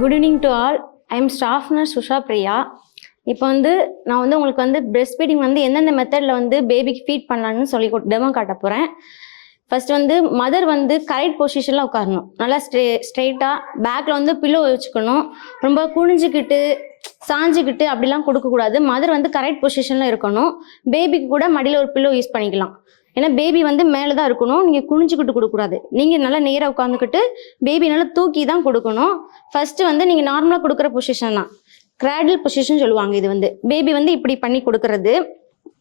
Good evening to all. I am staff nurse Usha Priya. இப்போ நான் உங்களுக்கு பிரெஸ்ட் ஃபீடிங் எந்தெந்த மெத்தடில் பேபிக்கு ஃபீட் பண்ணலான்னு சொல்லி டெமோ காட்ட போகிறேன். ஃபர்ஸ்ட் மதர் கரெக்ட் பொசிஷனில் உட்காரணும். நல்லா ஸ்ட்ரெயிட்டாக பேக்கில் பில்லோ வச்சுக்கணும். ரொம்ப குனிஞ்சிக்கிட்டு சாஞ்சிக்கிட்டு அப்படிலாம் கொடுக்கக்கூடாது. மதர் கரெக்ட் பொசிஷனில் இருக்கணும். பேபிக்கு கூட மடியில் ஒரு பில்லோ யூஸ் பண்ணிக்கலாம். ஏன்னா பேபி மேலே தான் இருக்கணும். நீங்கள் குனிஞ்சிக்கிட்டு கொடுக்கக்கூடாது. நீங்கள் நல்லா நேராக உட்காந்துக்கிட்டு பேபி நல்லா தூக்கி தான் கொடுக்கணும். ஃபர்ஸ்ட்டு நீங்கள் நார்மலாக கொடுக்குற பொசிஷன் தான் கிராடில் பொசிஷன் சொல்லுவாங்க. இது பேபி இப்படி பண்ணி கொடுக்கறது.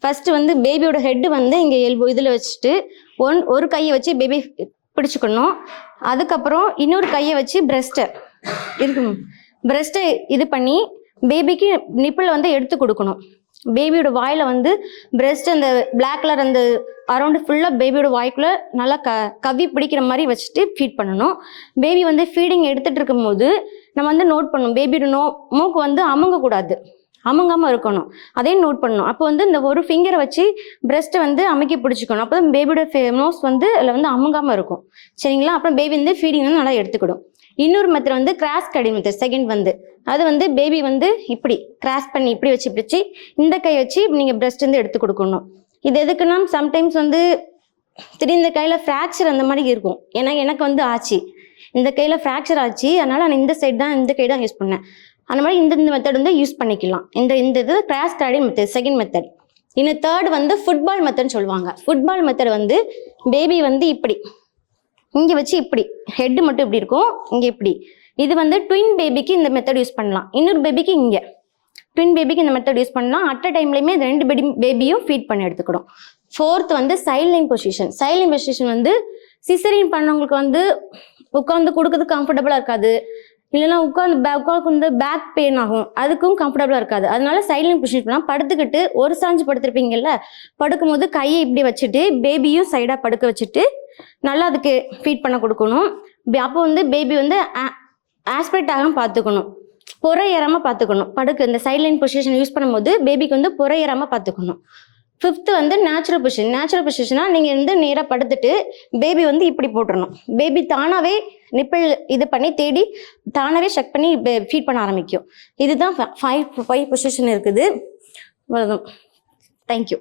ஃபர்ஸ்ட்டு பேபியோட ஹெட்டு இங்கே எல்போ இதில் வச்சுட்டு ஒரு கையை வச்சு பேபி பிடிச்சிக்கணும். அதுக்கப்புறம் இன்னொரு கையை வச்சு பிரஸ்ட்டை இருக்கணும். பிரஸ்ட்டை இது பண்ணி பேபிக்கு நிப்பிள் எடுத்து கொடுக்கணும். பேபியோட வாயில் பிரஸ்ட் அந்த பிளாக் கலர் அந்த அரௌண்டு ஃபுல்லாக பேபியோட வாய்க்குள்ளே நல்லா கவ்வி பிடிக்கிற மாதிரி வச்சுட்டு ஃபீட் பண்ணணும். பேபி ஃபீடிங் எடுத்துகிட்டு இருக்கும் போது நம்ம நோட் பண்ணணும். பேபியோட மூக்கு அமுங்கக்கூடாது, அமுங்காமல் இருக்கணும். அதையும் நோட் பண்ணணும். அப்போ இந்த ஒரு ஃபிங்கரை வச்சு பிரஸ்ட்டை அமுக்கி பிடிச்சிக்கணும். அப்போ தான் பேபியோட நோஸ் அதில் அமுங்காமல் இருக்கும். சரிங்களா? அப்புறம் பேபி ஃபீடிங் நல்லா எடுத்துக்கிடும். இன்னொரு மெத்தட் கிராஸ் கடி மெத்தட். செகண்ட் அது பேபி இப்படி கிராஸ் பண்ணி இப்படி வச்சு பிடிச்சி இந்த கை வச்சு நீங்கள் பிரஸ்ட் எடுத்து கொடுக்கணும். இது எதுக்குன்னா சம்டைம்ஸ் திடீர்னு இந்த கையில் ஃப்ராக்சர் அந்த மாதிரி இருக்கும். ஏன்னா எனக்கு ஆச்சு, இந்த கையில் ஃப்ராக்சர் ஆச்சு. அதனால நான் இந்த சைடு தான் இந்த கை தான் யூஸ் பண்ணேன். அந்த மாதிரி இந்த மெத்தட் யூஸ் பண்ணிக்கலாம். இந்த இது கிராஸ் கடி மெத்தட் செகண்ட் மெத்தட். இன்னும் தேர்ட் ஃபுட்பால் மெத்தட்னு சொல்லுவாங்க. ஃபுட்பால் மெத்தட் பேபி இப்படி இங்கே வச்சு இப்படி ஹெட்டு மட்டும் இப்படி இருக்கும், இங்கே இப்படி. இது ட்வின் பேபிக்கு இந்த மெத்தட் யூஸ் பண்ணலாம். இன்னொரு பேபிக்கு இங்கே ட்வின் பேபிக்கு இந்த மெத்தட் யூஸ் பண்ணலாம். அட் அ டைம்லையுமே ரெண்டு பேபியும் ஃபீட் பண்ணி எடுத்துக்கிடும். Fourth side lying position. Side lying position caesarean பண்ணவங்களுக்கு உட்காந்து கொடுக்கறதுக்கு கம்ஃபர்டபுளாக இருக்காது. இல்லைன்னா உட்காந்து பேக் பெயின் ஆகும், அதுக்கும் கம்ஃபர்டபுளாக இருக்காது. அதனால சைல்ட்லைன் பொசிஷன் பண்ணலாம். படுத்துக்கிட்டு ஒரு சாஞ்சு படுத்துருப்பீங்கல்ல, படுக்கும்போது கையை இப்படி வச்சுட்டு பேபியும் சைடாக படுக்க வச்சுட்டு நல்லா அதுக்கு ஃபீட் பண்ண கொடுக்கணும். அப்போ பேபி ஆஸ்பிரேட் ஆகாமல் பார்த்துக்கணும், புறை ஏறாமல் பார்த்துக்கணும். படுக்க இந்த சைட்லைன் பொசிஷன் யூஸ் பண்ணும்போது பேபிக்கு புறை ஏறாமல் பார்த்துக்கணும். Fifth natural position. நேச்சுரல் பொசிஷனா நீங்கள் நேராக படுத்துட்டு பேபி இப்படி போட்டுடணும். பேபி தானாகவே நிப்பிள் இது பண்ணி தேடி தானாகவே செக் பண்ணி ஃபீட் பண்ண ஆரம்பிக்கும். இதுதான் 5 பொசிஷன் இருக்குது. தேங்க்யூ.